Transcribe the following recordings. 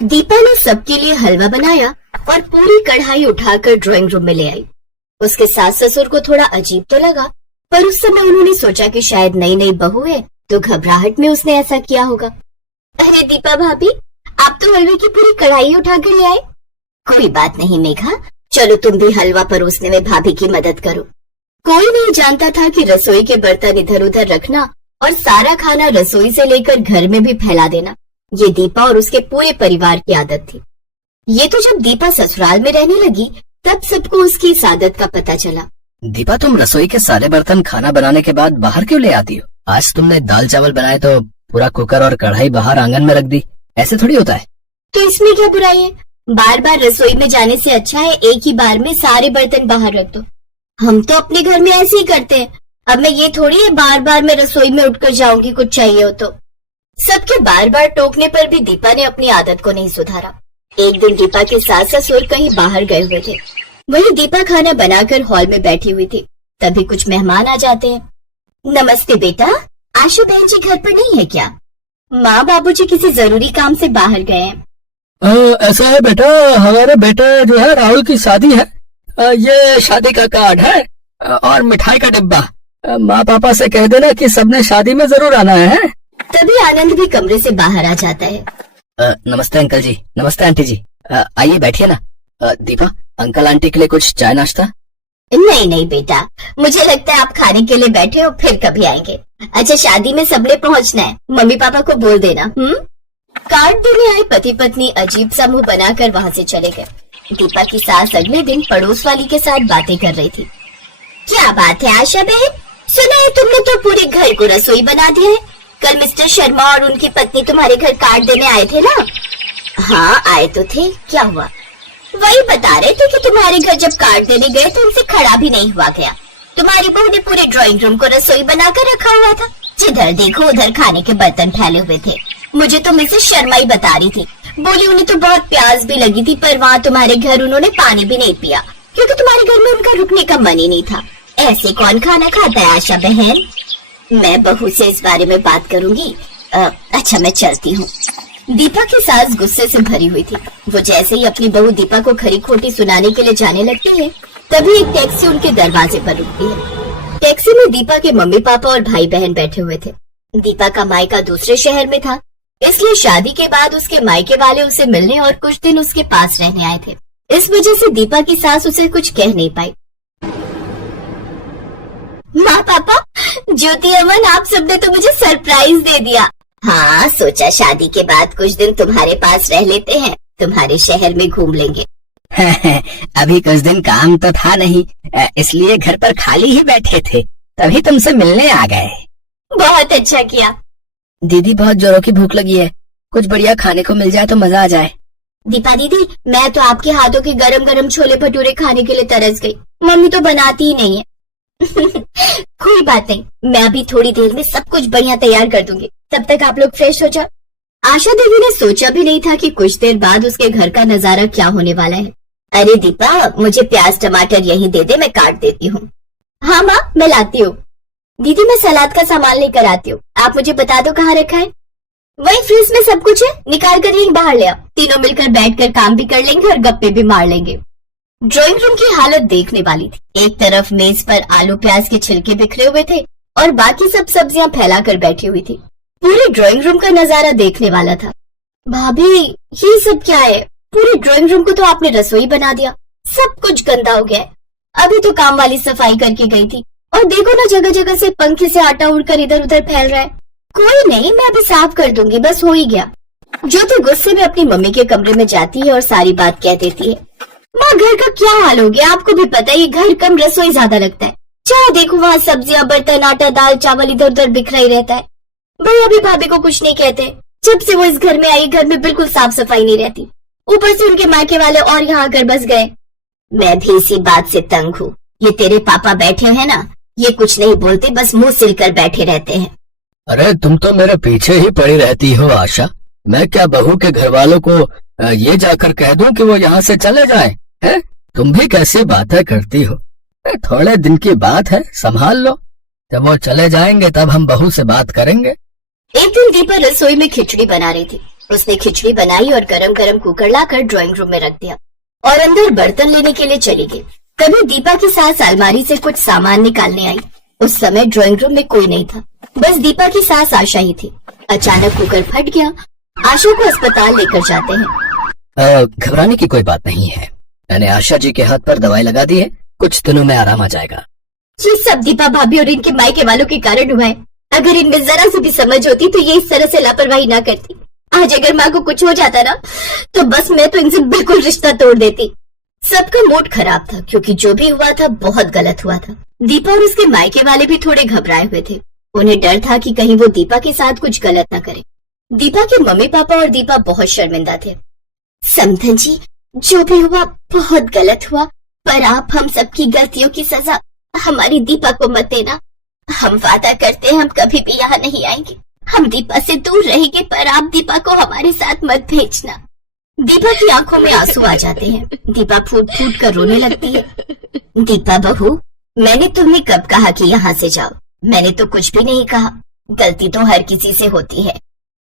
दीपा ने सबके लिए हलवा बनाया और पूरी कढ़ाई उठाकर ड्राइंग रूम में ले आई। उसके सास ससुर को थोड़ा अजीब तो लगा, पर उस समय उन्होंने सोचा कि शायद नई नई बहू है तो घबराहट में उसने ऐसा किया होगा। अरे दीपा भाभी, आप तो हलवे की पूरी कढ़ाई उठा कर ले आए। कोई बात नहीं मेघा, चलो तुम भी हलवा परोसने में भाभी की मदद करो। कोई नहीं जानता था कि रसोई के बर्तन इधर उधर रखना और सारा खाना रसोई से लेकर घर में भी फैला देना, ये दीपा और उसके पूरे परिवार की आदत थी। ये तो जब दीपा ससुराल में रहने लगी तब सबको उसकी इस आदत का पता चला। दीपा, तुम रसोई के सारे बर्तन खाना बनाने के बाद बाहर क्यों ले आती हो? आज तुमने दाल चावल बनाए तो पूरा कुकर और कढ़ाई बाहर आंगन में रख दी, ऐसे थोड़ी होता है। तो इसमें क्या बुराई है? बार बार रसोई में जाने से अच्छा है एक ही बार में सारे बर्तन बाहर रख दो। हम तो अपने घर में ऐसे ही करते हैं। अब मैं ये थोड़ी है बार बार मैं रसोई में उठकर जाऊंगी कुछ चाहिए हो तो। सबके बार बार टोकने पर भी दीपा ने अपनी आदत को नहीं सुधारा। एक दिन दीपा के सास ससुर कहीं बाहर गए हुए थे। वहीं दीपा खाना बनाकर हॉल में बैठी हुई थी। तभी कुछ मेहमान आ जाते हैं। नमस्ते बेटा, आशु बहन जी घर पर नहीं है क्या? माँ बाबूजी किसी जरूरी काम से बाहर गए हैं। ऐसा है बेटा, हमारे बेटे जो है राहुल की शादी है। ये शादी का कार्ड है और मिठाई का डिब्बा। माँ पापा से कह देना कि सबने शादी में जरूर आना है। तभी आनंद भी कमरे से बाहर आ जाता है। नमस्ते अंकल जी, नमस्ते आंटी जी, आइए बैठिए ना। दीपा, अंकल आंटी के लिए कुछ चाय नाश्ता? नहीं नहीं बेटा, मुझे लगता है आप खाने के लिए बैठे हो, फिर कभी आएंगे। अच्छा, शादी में सबने पहुंचना है, मम्मी पापा को बोल देना। कार्ड देने आए पति पत्नी अजीब सा मुंह बनाकर वहाँ से चले गए। दीपा की सास अगले दिन पड़ोस वाली के साथ बातें कर रही थी। क्या बात है आशा बहन, सुना है तुमने तो पूरे घर को रसोई बना दिया है। कल मिस्टर शर्मा और उनकी पत्नी तुम्हारे घर कार्ड देने आए थे ना? हाँ आए तो थे, क्या हुआ? वही बता रहे थे कि तुम्हारे घर जब कार्ड देने गए तो उनसे खड़ा भी नहीं हुआ गया। तुम्हारी बहू ने पूरे ड्राइंग रूम को रसोई बनाकर रखा हुआ था। जिधर देखो उधर खाने के बर्तन फैले हुए थे। मुझे तो मिसेस शर्मा ही बता रही थी, बोली उन्हें तो बहुत प्यास भी लगी थी, पर वहाँ तुम्हारे घर उन्होंने पानी भी नहीं पिया क्योंकि तुम्हारे घर में उनका रुकने का मन ही नहीं था। ऐसे कौन खाना खाता है आशा बहन? मैं बहू से इस बारे में बात करूंगी। अच्छा मैं चलती हूँ। दीपा की सास गुस्से से भरी हुई थी। वो जैसे ही अपनी बहू दीपा को खरी खोटी सुनाने के लिए जाने लगती है, तभी एक टैक्सी उनके दरवाजे पर रुकती है। टैक्सी में दीपा के मम्मी पापा और भाई बहन बैठे हुए थे। दीपा का मायका दूसरे शहर में था, इसलिए शादी के बाद उसके मायके वाले उसे मिलने और कुछ दिन उसके पास रहने आए थे। इस वजह से दीपा की सास उसे कुछ कह नहीं पाई। माँ पापा, ज्योति अमन, आप सबने तो मुझे सरप्राइज दे दिया। हाँ, सोचा शादी के बाद कुछ दिन तुम्हारे पास रह लेते हैं, तुम्हारे शहर में घूम लेंगे। अभी कुछ दिन काम तो था नहीं, इसलिए घर पर खाली ही बैठे थे, तभी तुमसे मिलने आ गए। बहुत अच्छा किया। दीदी, बहुत जोरों की भूख लगी है, कुछ बढ़िया खाने को मिल जाए तो मजा आ जाए। दीपा दीदी, मैं तो आपके हाथों के गरम गरम छोले भटूरे खाने के लिए तरस गई। मम्मी तो बनाती ही नहीं है। कोई बात नहीं, मैं अभी थोड़ी देर में सब कुछ बढ़िया तैयार कर दूंगी, तब तक आप लोग फ्रेश हो जाओ। आशा देवी ने सोचा भी नहीं था कि कुछ देर बाद उसके घर का नजारा क्या होने वाला है। अरे दीपा, मुझे प्याज टमाटर यहीं दे दे, मैं काट देती हूँ। हाँ माँ, मैं लाती हूँ। दीदी, मैं सलाद का सामान लेकर आती हूँ, आप मुझे बता दो कहाँ रखा है। वही फ्रिज में सब कुछ है, निकाल कर यहीं बाहर ले आओ। तीनों मिलकर बैठकर काम भी कर लेंगे और गप्पे भी मार लेंगे। ड्राइंग रूम की हालत देखने वाली थी। एक तरफ मेज पर आलू प्याज के छिलके बिखरे हुए थे और बाकी सब सब्जियां फैलाकर बैठी हुई थी। पूरे ड्राइंग रूम का नजारा देखने वाला था। भाभी, ये सब क्या है? पूरे ड्राइंग रूम को तो आपने रसोई बना दिया, सब कुछ गंदा हो गया है। अभी तो काम वाली सफाई करके गई थी और देखो ना, जगह जगह से पंखे से आटा उड़कर इधर उधर फैल रहा है। कोई नहीं, मैं अभी साफ कर दूंगी, बस हो ही गया। ज्योति गुस्से में अपनी मम्मी के कमरे में जाती है और सारी बात कह देती है। माँ, घर का क्या हाल हो गया? आपको भी पता है ये घर कम रसोई ज्यादा लगता है। जहाँ देखो वहाँ सब्जियां, बर्तन, आटा, दाल, चावल इधर उधर बिखरा ही रहता है। भैया भी भाभी को कुछ नहीं कहते। जब से वो इस घर में आई, घर में बिल्कुल साफ सफाई नहीं रहती। ऊपर से उनके मायके वाले और यहाँ आकर बस गए। मैं भी इसी बात से तंग हूँ। ये तेरे पापा बैठे हैं ना, ये कुछ नहीं बोलते, बस मुंह सिलकर बैठे रहते हैं। अरे तुम तो मेरे पीछे ही पड़ी रहती हो आशा। मैं क्या बहू के घर वालों को ये जाकर कह दूं कि वो यहाँ से चले जाएं? हैं? तुम भी कैसी बातें करती हो। थोड़े दिन की बात है, संभाल लो। जब वो चले जाएंगे तब हम बहू से बात करेंगे। एक दिन दीपा रसोई में खिचड़ी बना रही थी। उसने खिचड़ी बनाई और गरम गरम कुकर लाकर ड्राइंग रूम में रख दिया और अंदर बर्तन लेने के लिए चली गई। तभी दीपा की सास अलमारी से कुछ सामान निकालने आई। उस समय ड्राइंग रूम में कोई नहीं था, बस दीपा की सास आशा ही थी। अचानक कुकर फट गया। आशा को अस्पताल लेकर जाते हैं। घबराने की कोई बात नहीं है, मैंने आशा जी के हाथ पर दवाई लगा दी है, कुछ दिनों में आराम आ जाएगा। ये सब दीपा भाभी और इनके मायके वालों के कारण हुआ है। अगर इनमें जरा सी भी समझ होती तो ये इस तरह से लापरवाही ना करती। आज अगर माँ को कुछ हो जाता ना तो बस मैं तो इनसे बिल्कुल रिश्ता तोड़ देती। सबका मूड खराब था क्योंकि जो भी हुआ था बहुत गलत हुआ था। दीपा और उसके मायके वाले भी थोड़े घबराए हुए थे। उन्हें डर था कि कहीं वो दीपा के साथ कुछ गलत न करे। दीपा के मम्मी पापा और दीपा बहुत शर्मिंदा थे। समधन जी, जो भी हुआ बहुत गलत हुआ, पर आप हम सबकी गलतियों की सजा हमारी दीपा को मत देना। हम वादा करते हैं हम कभी भी यहाँ नहीं आएंगे। हम दीपा से दूर रहेंगे, पर आप दीपा को हमारे साथ मत भेजना। दीपा की आंखों में आंसू आ जाते हैं। दीपा फूट फूट कर रोने लगती है। दीपा बहू, मैंने तुम्हें कब कहा कि यहाँ से जाओ? मैंने तो कुछ भी नहीं कहा। गलती तो हर किसी से होती है,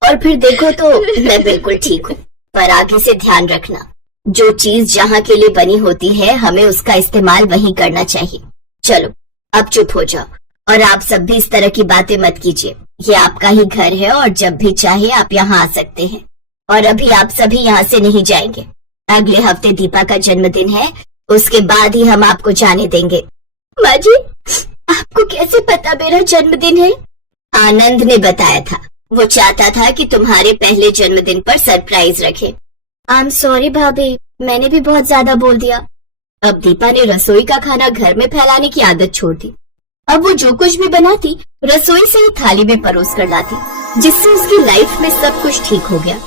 और फिर देखो तो मैं बिल्कुल ठीक हूँ। पर आगे से ध्यान रखना, जो चीज जहाँ के लिए बनी होती है हमें उसका इस्तेमाल वहीं करना चाहिए। चलो अब चुप हो जाओ, और आप सब भी इस तरह की बातें मत कीजिए। ये आपका ही घर है और जब भी चाहे आप यहाँ आ सकते हैं। और अभी आप सभी यहाँ से नहीं जाएंगे। अगले हफ्ते दीपा का जन्मदिन है, उसके बाद ही हम आपको जाने देंगे। माँ जी, आपको कैसे पता मेरा जन्मदिन है? आनंद ने बताया था। वो चाहता था कि तुम्हारे पहले जन्मदिन पर सरप्राइज रखे। आई एम सॉरी भाभी, मैंने भी बहुत ज्यादा बोल दिया। अब दीपा ने रसोई का खाना घर में फैलाने की आदत छोड़ दी। अब वो जो कुछ भी बनाती रसोई से ही थाली में परोस कर लाती, जिससे उसकी लाइफ में सब कुछ ठीक हो गया।